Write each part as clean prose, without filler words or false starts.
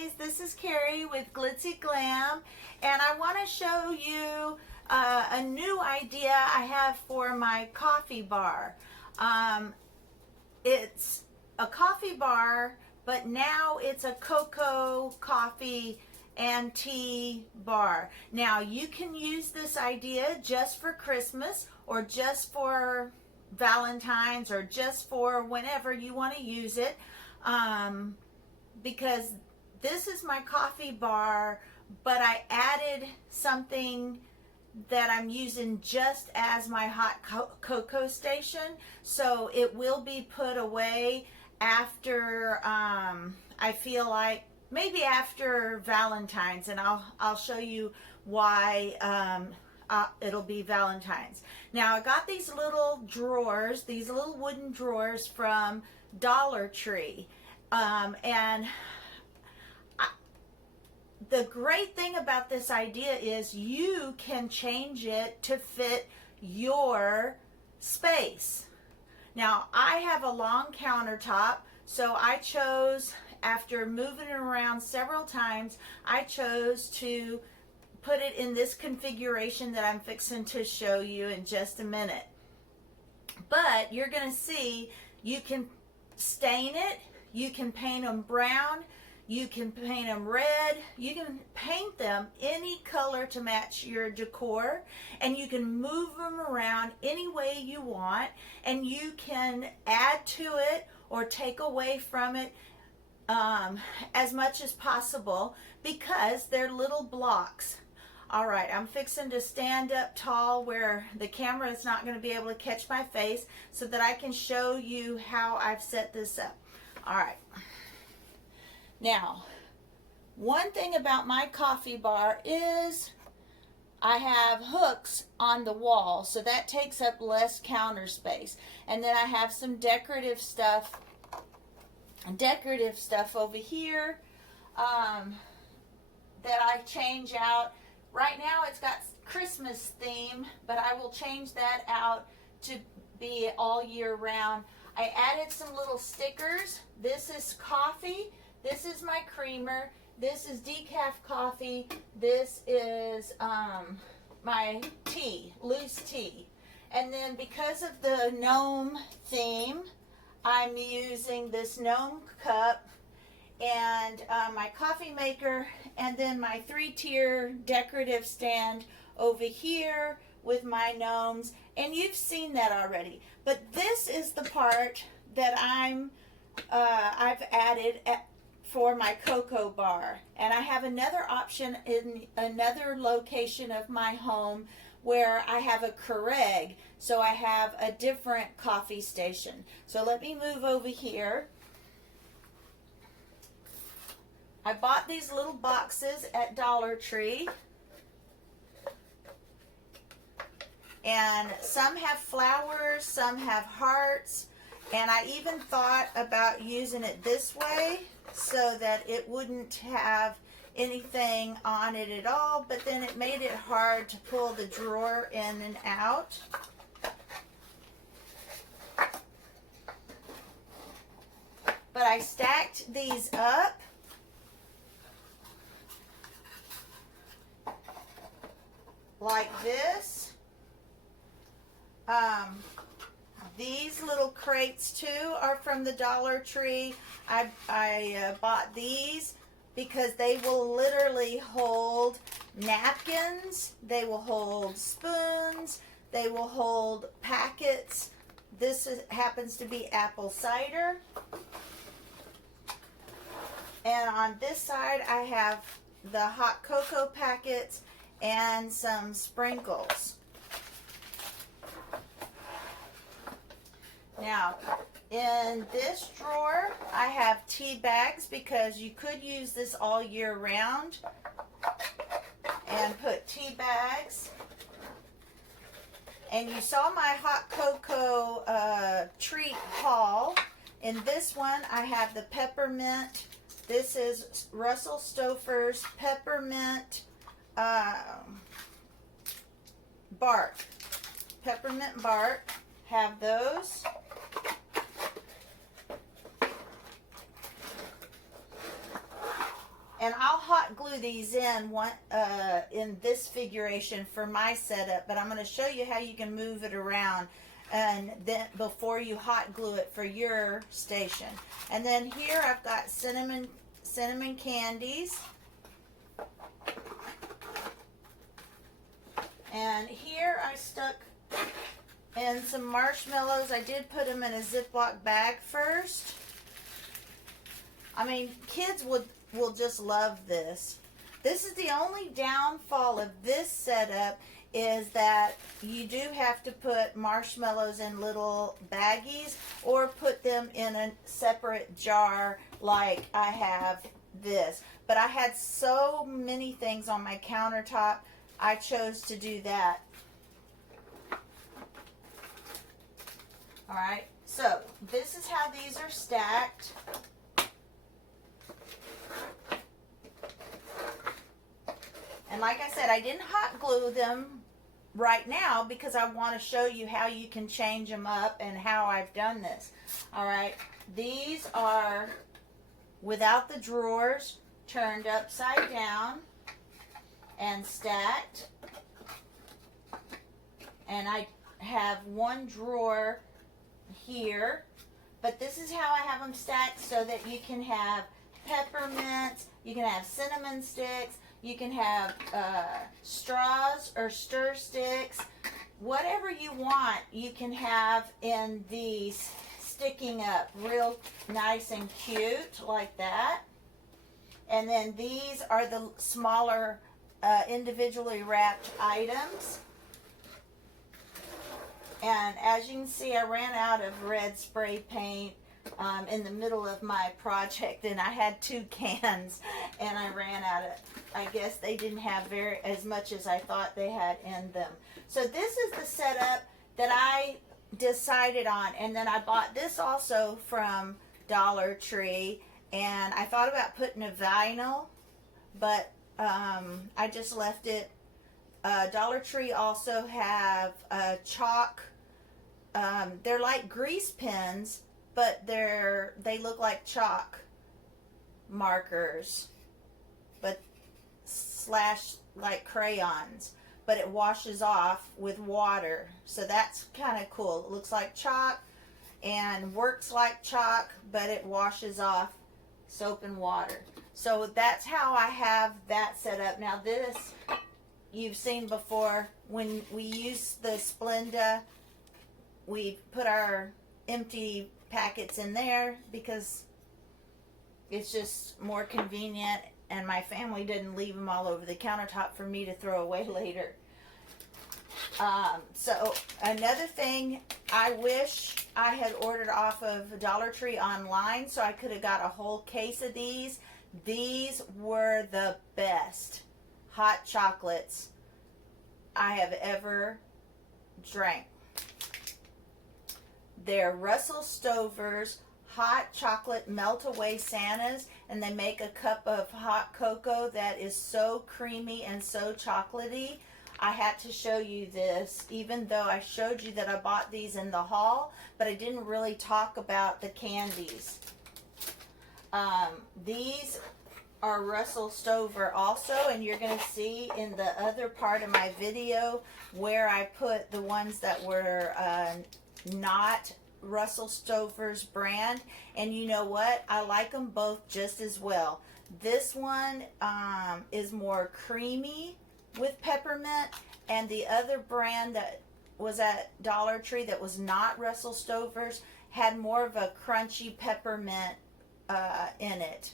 guys, this is Carrie with Glitzy Glam, and I want to show you a new idea I have for my coffee bar. It's a coffee bar, but now it's a cocoa, coffee, and tea bar. Now you can use this idea just for Christmas or just for Valentine's or just for whenever you want to use it, because this is my coffee bar, but I added something that I'm using just as my hot cocoa station, so it will be put away after I feel like maybe after Valentine's, and I'll show you why it'll be Valentine's. Now I got these little drawers, these little wooden drawers from Dollar Tree, and the great thing about this idea is you can change it to fit your space. Now I have a long countertop, so I chose, after moving it around several times, I chose to put it in this configuration that I'm fixing to show you in just a minute. But you're going to see you can stain it, you can paint them brown, you can paint them red, you can paint them any color to match your decor, and you can move them around any way you want, and you can add to it or take away from it as much as possible because they're little blocks. All right, I'm fixing to stand up tall where the camera is not going to be able to catch my face so that I can show you how I've set this up. All right. Now, one thing about my coffee bar is I have hooks on the wall, so that takes up less counter space. And then I have some decorative stuff over here that I change out. Right now it's got Christmas theme, but I will change that out to be all year round. I added some little stickers. This is coffee. This is my creamer. This is decaf coffee. This is my tea, loose tea. And then because of the gnome theme, I'm using this gnome cup and my coffee maker, and then my 3-tier decorative stand over here with my gnomes. And you've seen that already. But this is the part that I've added for my cocoa bar. And I have another option in another location of my home where I have a Keurig, so I have a different coffee station. So let me move over here. I bought these little boxes at Dollar Tree, and some have flowers, some have hearts, and I even thought about using it this way so that it wouldn't have anything on it at all, but then it made it hard to pull the drawer in and out. But I stacked these up like this. These little crates too are from the Dollar Tree. I bought these because they will literally hold napkins, they will hold spoons, they will hold packets. This happens to be apple cider. And on this side I have the hot cocoa packets and some sprinkles. Now, in this drawer, I have tea bags because you could use this all year round and put tea bags. And you saw my hot cocoa treat haul. In this one, I have the peppermint. This is Russell Stouffer's peppermint bark. Peppermint bark. Have those. hot glue these in this figuration for my setup, but I'm going to show you how you can move it around and then before you hot glue it for your station. And then here I've got cinnamon candies. And here I stuck in some marshmallows. I did put them in a Ziploc bag first. I mean, kids will just love this. This is the only downfall of this setup, is that you do have to put marshmallows in little baggies or put them in a separate jar like I have this. But I had so many things on my countertop, I chose to do that. All right, so this is how these are stacked. And like I said, I didn't hot glue them right now because I want to show you how you can change them up and how I've done this. All right, these are without the drawers, turned upside down and stacked. And I have one drawer here, but this is how I have them stacked so that you can have peppermints, you can have cinnamon sticks, you can have straws or stir sticks, whatever you want you can have in these sticking up real nice and cute like that. And then these are the smaller individually wrapped items. And as you can see, I ran out of red spray paint in the middle of my project, and I had 2 cans and I ran out of, I guess they didn't have as much as I thought they had in them. So this is the setup that I decided on, and then I bought this also from Dollar Tree, and I thought about putting a vinyl, but I just left it. Dollar Tree also have chalk. They're like grease pens, but they look like chalk markers, but slash like crayons, but it washes off with water. So that's kind of cool. It looks like chalk and works like chalk, but it washes off soap and water. So that's how I have that set up. Now this you've seen before. When we use the Splenda, we put our empty packets in there because it's just more convenient, and my family didn't leave them all over the countertop for me to throw away later. So another thing, I wish I had ordered off of Dollar Tree online so I could have got a whole case of these. These were the best hot chocolates I have ever drank. They're Russell Stover's hot chocolate melt away Santas, and they make a cup of hot cocoa that is so creamy and so chocolatey. I had to show you this, even though I showed you that I bought these in the haul, but I didn't really talk about the candies. These are Russell Stover also, and you're going to see in the other part of my video where I put the ones that were not Russell Stover's brand. And you know what? I like them both just as well. This one is more creamy with peppermint, and the other brand that was at Dollar Tree that was not Russell Stover's had more of a crunchy peppermint in it.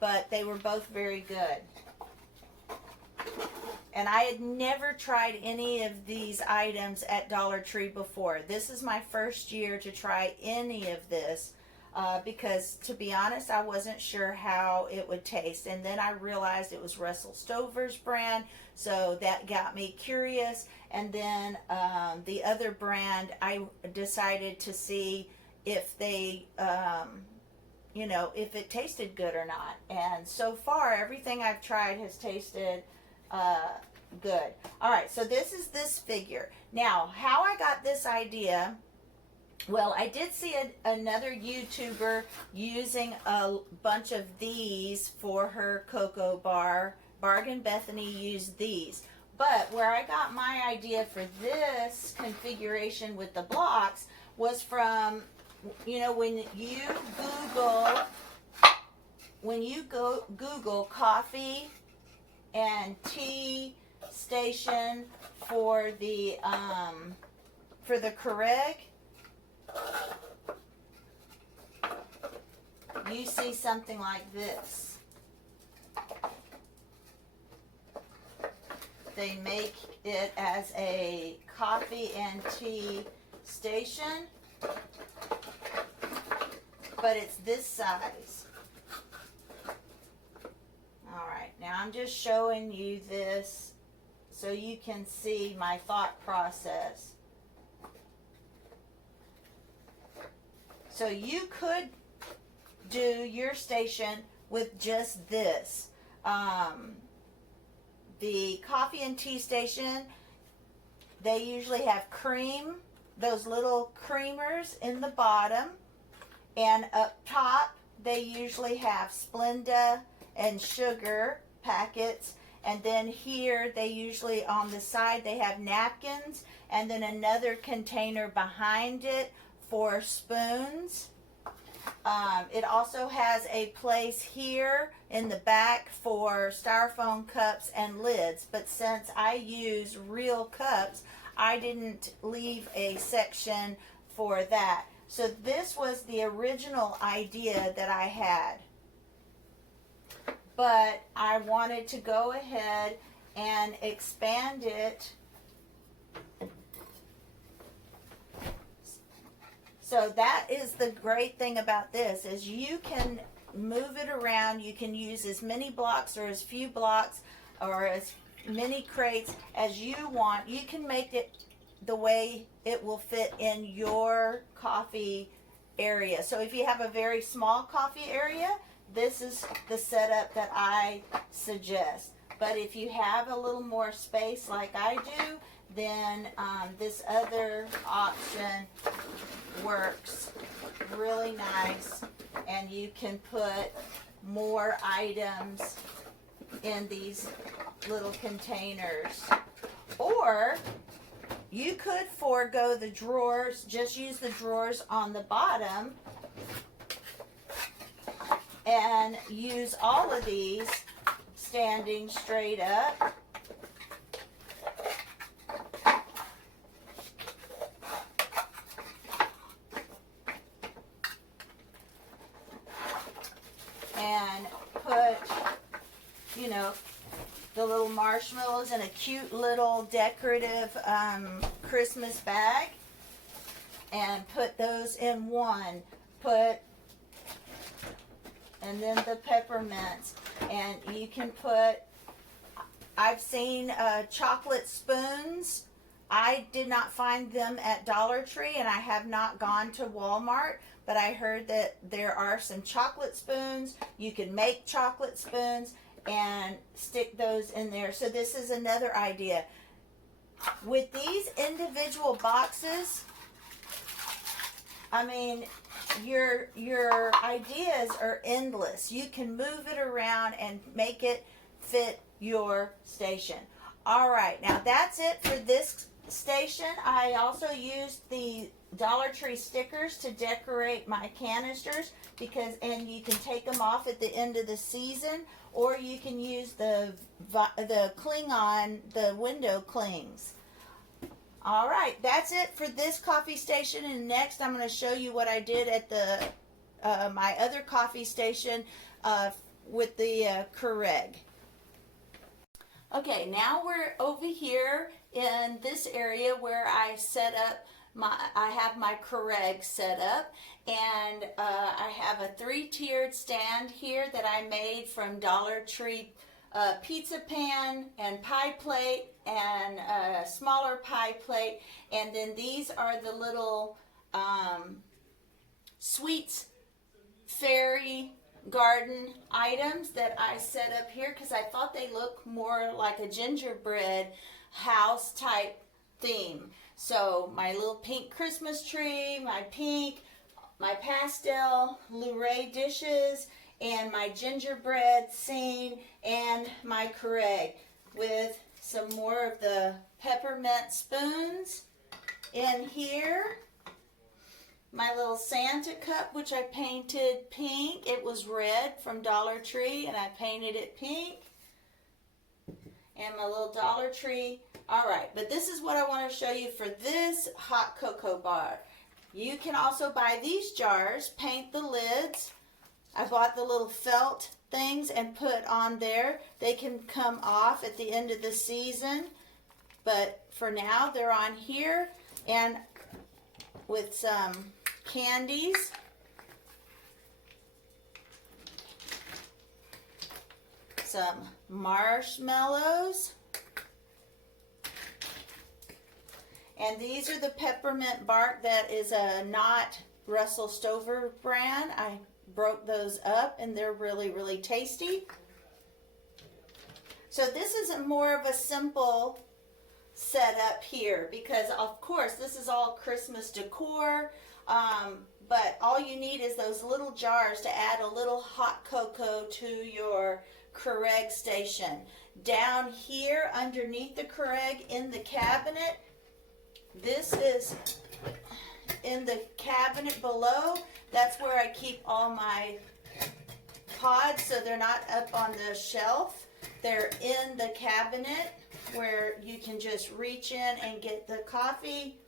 But they were both very good. And I had never tried any of these items at Dollar Tree before. This is my first year to try any of this because, to be honest, I wasn't sure how it would taste. And then I realized it was Russell Stover's brand, so that got me curious. And then the other brand, I decided to see if they... you know, if it tasted good or not. And so far, everything I've tried has tasted good. All right, so this is this figure. Now, how I got this idea Well, I did see another YouTuber using a bunch of these for her cocoa bar. Bargain Bethany used these. But where I got my idea for this configuration with the blocks was from, you know, when you Google coffee and tea station for the Keurig, you see something like this. They make it as a coffee and tea station, but it's this size. All right, now I'm just showing you this so you can see my thought process. So you could do your station with just this. The coffee and tea station, they usually have cream, those little creamers in the bottom, and up top they usually have Splenda and sugar packets, and then here they usually on the side they have napkins, and then another container behind it for spoons. It also has a place here in the back for styrofoam cups and lids, but since I use real cups, I didn't leave a section for that. So this was the original idea that I had, but I wanted to go ahead and expand it. So that is the great thing about this, is you can move it around. You can use as many blocks or as few blocks or as many crates as you want. You can make it the way it will fit in your coffee area. So if you have a very small coffee area, this is the setup that I suggest. But if you have a little more space like I do, then this other option works really nice, and you can put more items in these little containers. Or you could forego the drawers, just use the drawers on the bottom and use all of these standing straight up. And put, you know, the little marshmallows in a cute little decorative Christmas bag, and put those in one. And then the peppermints, and you can put, I've seen chocolate spoons. I did not find them at Dollar Tree, and I have not gone to Walmart, but I heard that there are some chocolate spoons. You can make chocolate spoons and stick those in there. So this is another idea. With these individual boxes, I mean, your ideas are endless. You can move it around and make it fit your station. All right, now that's it for this station. I also used the Dollar Tree stickers to decorate my canisters, and you can take them off at the end of the season, or you can use the cling-on, the window clings. All right, that's it for this coffee station, and next I'm going to show you what I did at the my other coffee station with the Keurig. Okay, now we're over here in this area where I set up I have my Keurig set up, and I have a 3-tiered stand here that I made from Dollar Tree pizza pan and pie plate and a smaller pie plate, and then these are the little sweets fairy garden items that I set up here because I thought they looked more like a gingerbread house type theme. So my little pink Christmas tree, my pastel Luray dishes, and my gingerbread scene, and my Keurig with some more of the peppermint spoons in here. My little Santa cup, which I painted pink. It was red from Dollar Tree, and I painted it pink. And my little Dollar Tree. All right, but this is what I want to show you for this hot cocoa bar. You can also buy these jars, paint the lids. I bought the little felt things and put on there. They can come off at the end of the season, but for now they're on here, and with some candies. Some marshmallows. And these are the peppermint bark that is a not Russell Stover brand. I broke those up and they're really, really tasty. So this is more of a simple setup here because of course this is all Christmas decor, but all you need is those little jars to add a little hot cocoa to your Keurig station. Down here underneath the Keurig in the cabinet, this is in the cabinet below. That's where I keep all my pods, so they're not up on the shelf. They're in the cabinet where you can just reach in and get the coffee.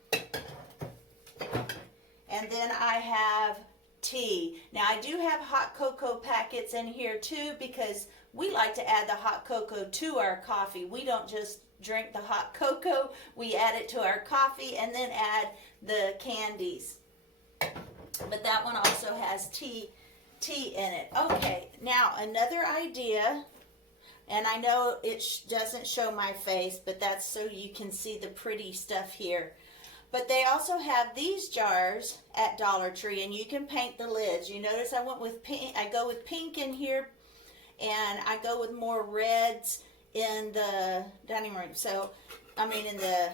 And then I have tea. Now I do have hot cocoa packets in here too because we like to add the hot cocoa to our coffee. We don't just drink the hot cocoa, we add it to our coffee and then add the candies. But that one also has tea in it. Okay, now another idea, and I know it doesn't show my face, but that's so you can see the pretty stuff here. But they also have these jars at Dollar Tree, and you can paint the lids. You notice I went with pink. I go with pink in here, and I go with more reds in the dining room. So, I mean in the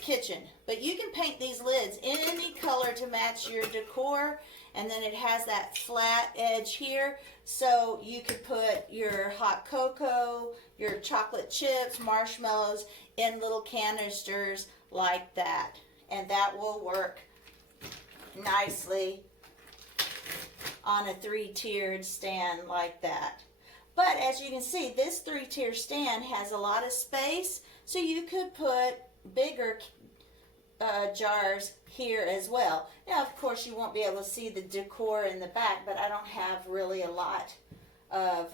kitchen. But you can paint these lids any color to match your decor, and then it has that flat edge here. So you could put your hot cocoa, your chocolate chips, marshmallows in little canisters like that. And that will work nicely on a 3-tiered stand like that. But as you can see, this 3-tier stand has a lot of space, so you could put bigger jars here as well. Now, of course, you won't be able to see the decor in the back, but I don't have really a lot of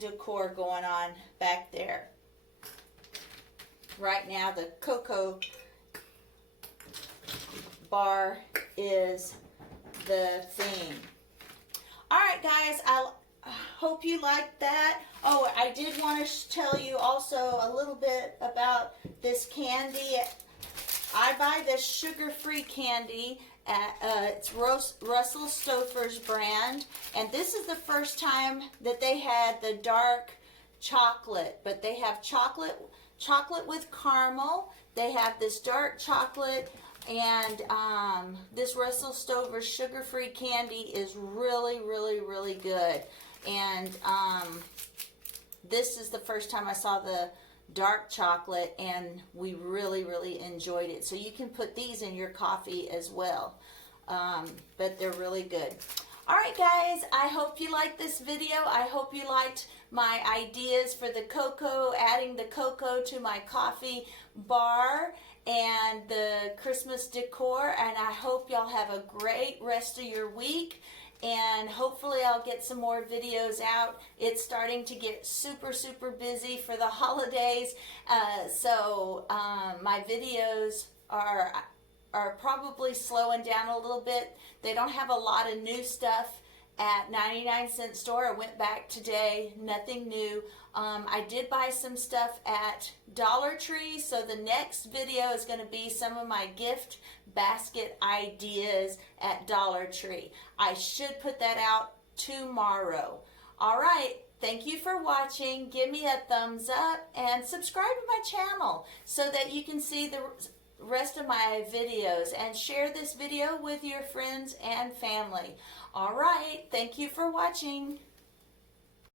decor going on back there. Right now, the cocoa bar is the theme. All right, guys, I hope you liked that. Oh, I did want to tell you also a little bit about this candy. I buy this sugar-free candy at it's Russell Stover's brand, and this is the first time that they had the dark chocolate, but they have chocolate with caramel. They have this dark chocolate, and this Russell Stover sugar-free candy is really, really, really good. And this is the first time I saw the dark chocolate, and we really, really enjoyed it. So you can put these in your coffee as well, but they're really good. All right, guys, I hope you liked this video. I hope you liked my ideas for the cocoa, adding the cocoa to my coffee bar and the Christmas decor, and I hope y'all have a great rest of your week. And hopefully I'll get some more videos out. It's starting to get super, super busy for the holidays. So my videos are probably slowing down a little bit. They don't have a lot of new stuff at 99-cent store. I went back today, nothing new. I did buy some stuff at Dollar Tree, so the next video is going to be some of my gift basket ideas at Dollar Tree. I should put that out tomorrow. All right. Thank you for watching. Give me a thumbs up and subscribe to my channel so that you can see the rest of my videos, and share this video with your friends and family. All right. Thank you for watching.